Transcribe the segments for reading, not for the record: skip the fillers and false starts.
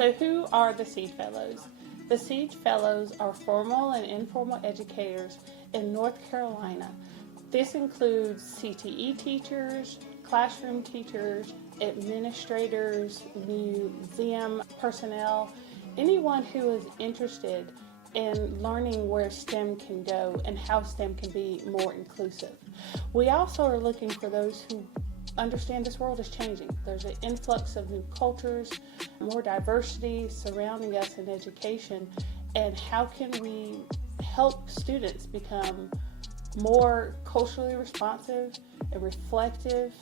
So who are the Seed Fellows? The Seed Fellows are formal and informal educators in North Carolina. This includes CTE teachers, classroom teachers, administrators, museum personnel, anyone who is interested in learning where STEM can go and how STEM can be more inclusive. We also are looking for those who understand this world is changing. There's an influx of new cultures, more diversity surrounding us in education, and how can we help students become more culturally responsive and reflective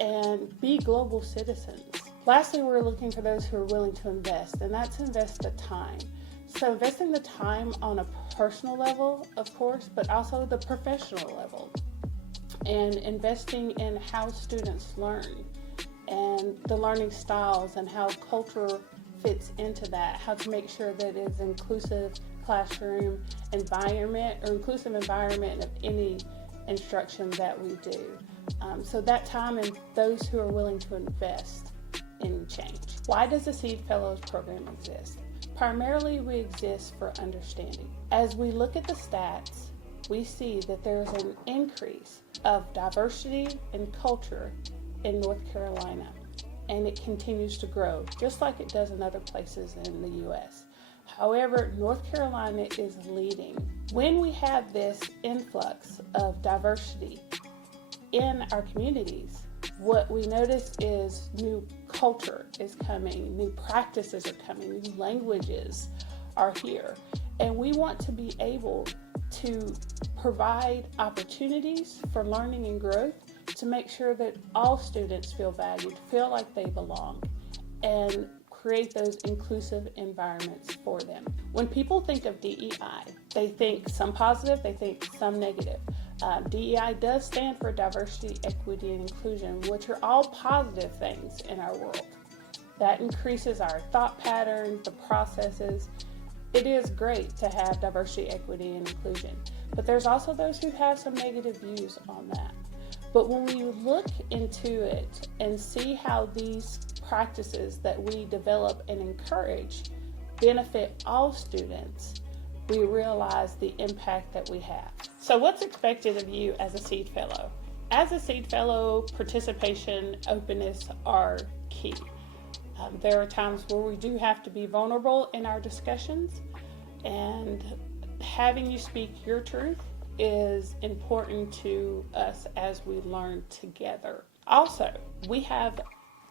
and be global citizens. Lastly, we're looking for those who are willing to invest, and that's invest the time. So investing the time on a personal level, of course, but also the professional level, and investing in how students learn and the learning styles and how culture fits into that, how to make sure that it's inclusive classroom environment or inclusive environment of any instruction that we do. So that time and those who are willing to invest in change. Why does the Seed Fellows program exist? Primarily, we exist for understanding. As we look at the stats, we see that there's an increase of diversity and culture in North Carolina, and it continues to grow, just like it does in other places in the U.S. However, North Carolina is leading. When we have this influx of diversity in our communities, what we notice is new culture is coming, new practices are coming, new languages are here, and we want to be able to provide opportunities for learning and growth to make sure that all students feel valued, feel like they belong, and create those inclusive environments for them. When people think of DEI, they think some positive, they think some negative. DEI does stand for diversity, equity, and inclusion, which are all positive things in our world. That increases our thought patterns, the processes. It is great to have diversity, equity, and inclusion, but there's also those who have some negative views on that. But when we look into it and see how these practices that we develop and encourage benefit all students, we realize the impact that we have. So what's expected of you as a Seed Fellow? As a Seed Fellow, participation, openness are key. There are times where we do have to be vulnerable in our discussions, and having you speak your truth is important to us as we learn together. Also, we have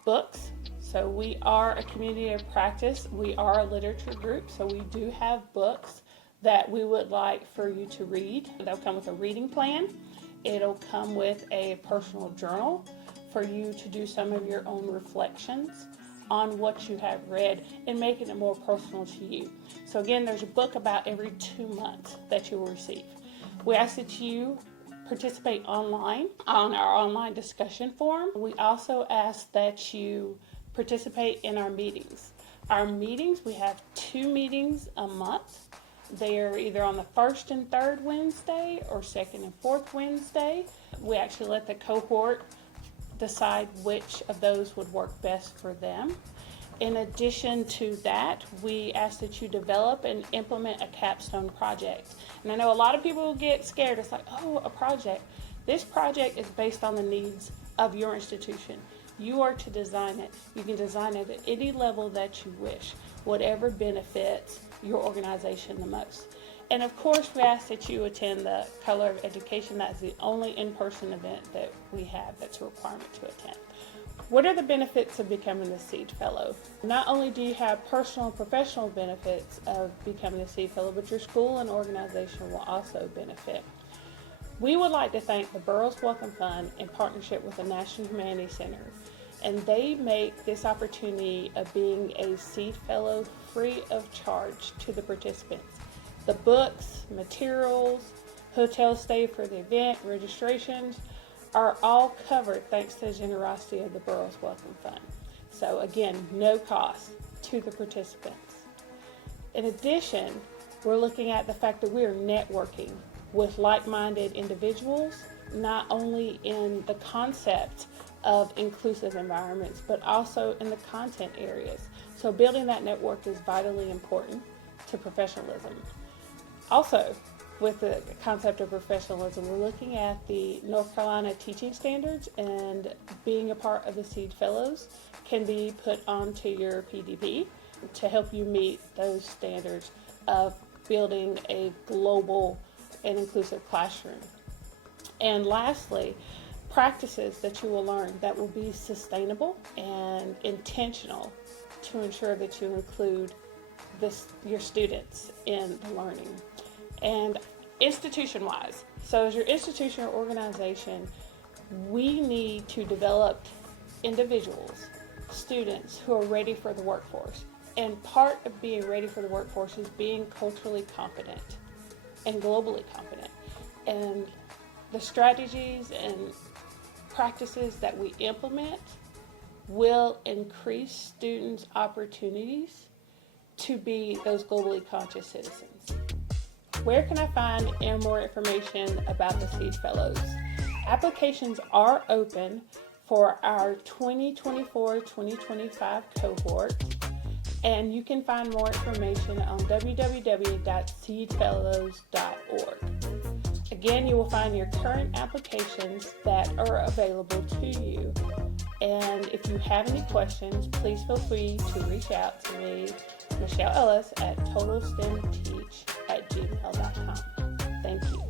books. So we are a community of practice. We are a literature group, so we do have books that we would like for you to read. They'll come with a reading plan. It'll come with a personal journal for you to do some of your own reflections on what you have read and making it more personal to you. So again, there's a book about every 2 months that you will receive. We ask that you participate online on our online discussion forum. We also ask that you participate in our meetings. Our meetings, we have 2 meetings a month. They're either on the 1st and 3rd Wednesday or 2nd and 4th Wednesday. We actually let the cohort decide which of those would work best for them. In addition to that, we ask that you develop and implement a capstone project. And I know a lot of people get scared. It's like, oh, a project. This project is based on the needs of your institution. You are to design it. You can design it at any level that you wish, whatever benefits your organization the most. And of course, we ask that you attend the Color of Education. That's the only in-person event that we have that's a requirement to attend. What are the benefits of becoming a Seed Fellow? Not only do you have personal and professional benefits of becoming a Seed Fellow, but your school and organization will also benefit. We would like to thank the Burroughs Welcome Fund in partnership with the National Humanities Center, and they make this opportunity of being a Seed Fellow free of charge to the participants. The books, materials, hotel stay for the event, registrations are all covered thanks to the generosity of the Burroughs Welcome Fund. So again, no cost to the participants. In addition, we're looking at the fact that we are networking with like-minded individuals, not only in the concept of inclusive environments, but also in the content areas. So building that network is vitally important to professionalism. Also, with the concept of professionalism, we're looking at the North Carolina teaching standards, and being a part of the SEED Fellows can be put onto your PDP to help you meet those standards of building a global and inclusive classroom. And lastly, practices that you will learn that will be sustainable and intentional to ensure that you include your students in the learning. And institution-wise, so as your institution or organization, we need to develop individuals, students who are ready for the workforce. And part of being ready for the workforce is being culturally competent and globally competent. And the strategies and practices that we implement will increase students' opportunities to be those globally conscious citizens. Where can I find more information about the SEED Fellows? Applications are open for our 2024-2025 cohort, and you can find more information on www.seedfellows.org. Again, you will find your current applications that are available to you. And if you have any questions, please feel free to reach out to me, Michelle Ellis, at totalstemteach@gmail.com. Thank you.